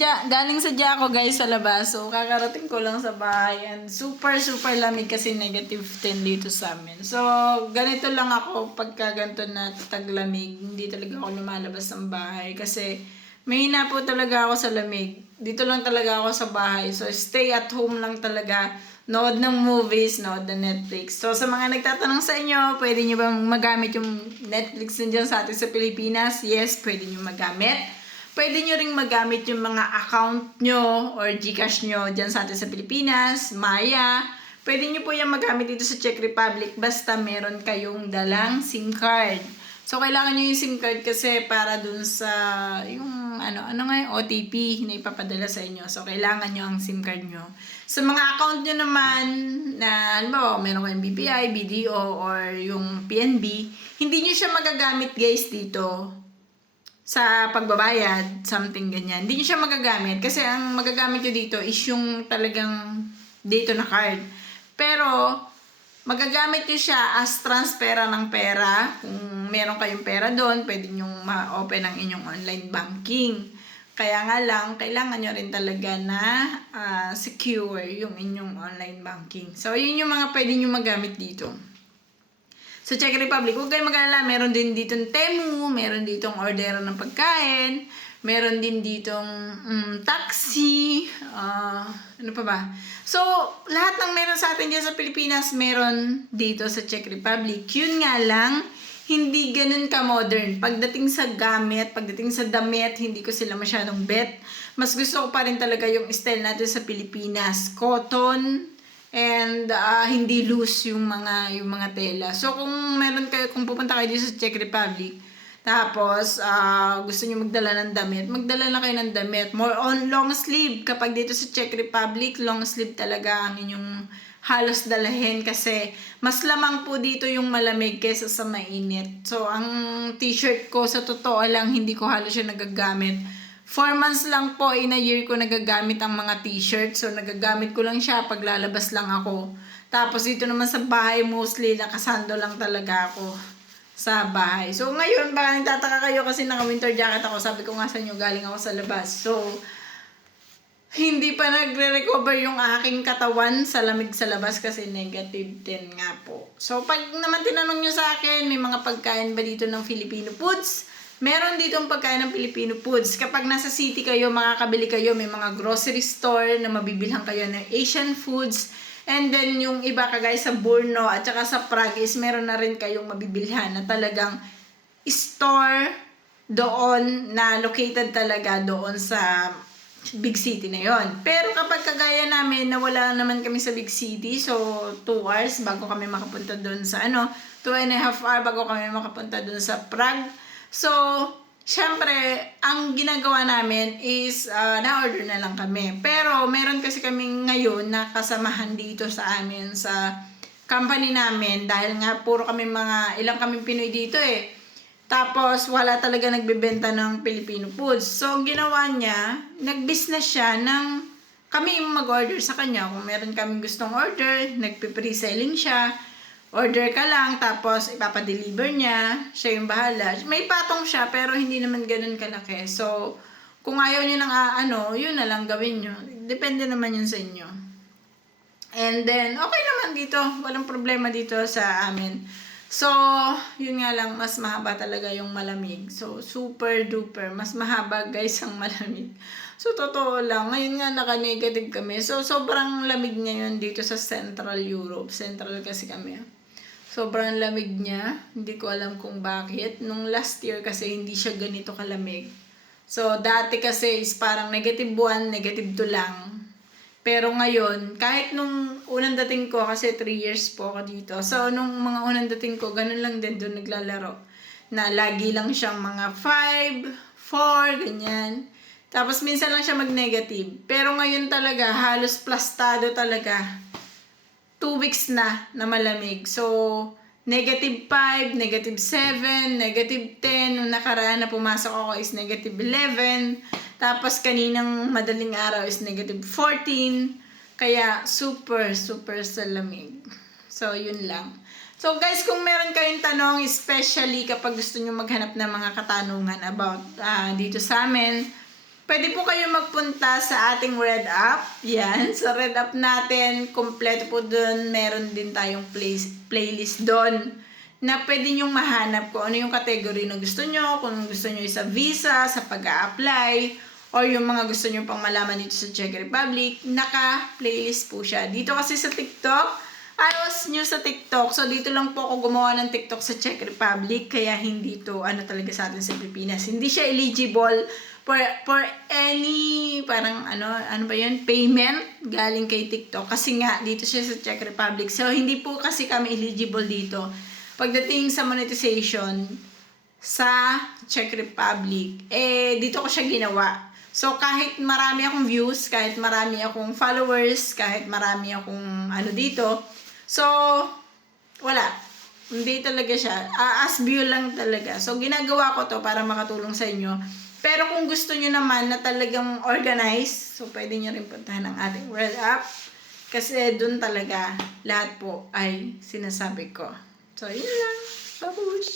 Galing sa ako guys sa labas. So, kakarating ko lang sa bahay. And super lamig kasi -10 dito sa amin. So, ganito lang ako pagka ganito na taglamig. Hindi talaga ako lumalabas ng bahay. Kasi, mahina po talaga ako sa lamig. Dito lang talaga ako sa bahay. So, stay at home lang talaga. Nood ng movies, nood ng Netflix. So, sa mga nagtatanong sa inyo, pwede nyo bang magamit yung Netflix nandiyan sa atin sa Pilipinas? Yes, pwede nyo magamit. Pwede nyo ring magamit yung mga account nyo or Gcash nyo dyan sa atin sa Pilipinas, Maya. Pwede nyo po yung magamit dito sa Czech Republic basta meron kayong dalang SIM card. So, kailangan nyo yung SIM card kasi para dun sa yung ano nga yung OTP na ipapadala sa inyo. So, kailangan nyo ang SIM card nyo. Sa mga account nyo naman na, halimbawa, meron kayong BPI, BDO, or yung PNB, hindi nyo siya magagamit guys dito sa pagbabayad, something ganyan. Hindi nyo siya magagamit kasi ang magagamit nyo dito is yung talagang dito na card. Pero, magagamit nyo siya as transfera ng pera. Kung meron kayong pera doon, pwede nyo ma-open ang inyong online banking. Kaya nga lang, kailangan nyo rin talaga na secure yung inyong online banking. So, yun yung mga pwede nyo magamit dito. Sa Czech Republic, huwag kayong mag-alala, meron din ditong Temu, meron ditong orderan ng pagkain, meron din ditong taxi, ano pa ba? So, lahat ng meron sa atin dyan sa Pilipinas, meron dito sa Czech Republic. Yun nga lang, hindi ganun ka-modern. Pagdating sa gamit, pagdating sa damit, hindi ko sila masyadong bet. Mas gusto ko pa rin talaga yung style natin sa Pilipinas. Cotton, and hindi loose yung mga tela. So kung pupunta kayo dito sa Czech Republic, tapos gusto niyo magdala ng damit, magdala na kayo ng damit. More on long sleeve. Kapag dito sa Czech Republic, long sleeve talaga ang inyong halos dalahin kasi mas lamang po dito yung malamig kaysa sa mainit. So ang t-shirt ko sa totoo lang hindi ko halos siya nagagamit. 4 months lang po in a year ko nagagamit ang mga t-shirt. So, nagagamit ko lang siya pag lalabas lang ako. Tapos, dito naman sa bahay, mostly nakasando lang talaga ako sa bahay. So, ngayon, baka nagtataka kayo kasi naka-winter jacket ako. Sabi ko nga sa inyo, galing ako sa labas. So, hindi pa nagre-recover yung aking katawan sa lamig sa labas kasi -10 nga po. So, pag naman tinanong nyo sa akin, may mga pagkain ba dito ng Filipino foods? Meron ditong pagkain ng Filipino foods. Kapag nasa city kayo, makakabili kayo, may mga grocery store na mabibilhan kayo ng Asian foods. And then, yung iba kagaya sa Brno at saka sa Prague is meron na rin kayong mabibilhan na talagang store doon na located talaga doon sa big city na yon. Pero kapag kagaya namin na wala naman kami sa big city, so 2 hours bago kami makapunta doon sa 2.5 hours bago kami makapunta doon sa Prague. So, syempre, ang ginagawa namin is na-order na lang kami. Pero, meron kasi kami ngayon na kasamahan dito sa amin sa company namin dahil nga puro kami ilang kami Pinoy dito eh. Tapos, wala talaga nagbebenta ng Filipino foods. So, ang ginawa niya, nag-business siya ng kami mag-order sa kanya. Kung meron kaming gustong order, nagpe-pre-selling siya. Order ka lang, tapos ipapadeliver niya. Siya yung bahala. May patong siya, pero hindi naman ganun kalaki. So, kung ayaw niyo ng yun na lang gawin niyo. Depende naman yun sa inyo. And then, okay naman dito. Walang problema dito sa amin. So, yun nga lang, mas mahaba talaga yung malamig. So, super duper. Mas mahaba guys ang malamig. So, totoo lang. Ngayon nga naka-negative kami. So, sobrang lamig ngayon dito sa Central Europe. Central kasi kami. Sobrang lamig niya. Hindi ko alam kung bakit. Nung last year kasi hindi siya ganito kalamig. So, dati kasi is parang -1, -2 lang. Pero ngayon, kahit nung unang dating ko, kasi 3 years po ako dito. So, nung mga unang dating ko, ganun lang din doon naglalaro. Na lagi lang siyang mga 5, 4, ganyan. Tapos minsan lang siya mag-negative. Pero ngayon talaga, halos plastado talaga. 2 weeks na malamig. So, -5, -7, -10. Nung nakaraan na pumasok ako is -11. Tapos, kaninang madaling araw is -14. Kaya, super sa lamig. So, yun lang. So, guys, kung meron kayong tanong, especially kapag gusto nyo maghanap ng mga katanungan about dito sa amin, pwede po kayo magpunta sa ating Red App. Yan, sa Red App natin, kompleto po doon. Meron din tayong playlist doon na pwede nyong mahanap kung ano yung category na gusto nyo, kung gusto nyo sa visa, sa pag-a-apply, or yung mga gusto nyo pang malaman dito sa Czech Republic, naka-playlist po siya. Dito kasi sa TikTok, I was new sa TikTok, so dito lang po ako gumawa ng TikTok sa Czech Republic, kaya hindi to ano talaga sa atin sa Pilipinas. Hindi siya eligible for any parang ano ba yun, payment galing kay TikTok kasi nga dito siya sa Czech Republic. So hindi po kasi kami eligible dito pagdating sa monetization sa Czech Republic. Dito ko siya ginawa. So kahit marami akong views, kahit marami akong followers, kahit marami akong ano dito, so wala, hindi talaga siya. As view lang talaga. So ginagawa ko to para makatulong sa inyo. Pero kung gusto nyo naman na talagang organized, so pwede nyo rin puntahan ang ating Red App. Kasi dun talaga lahat po ay sinasabi ko. So yun lang. Babush!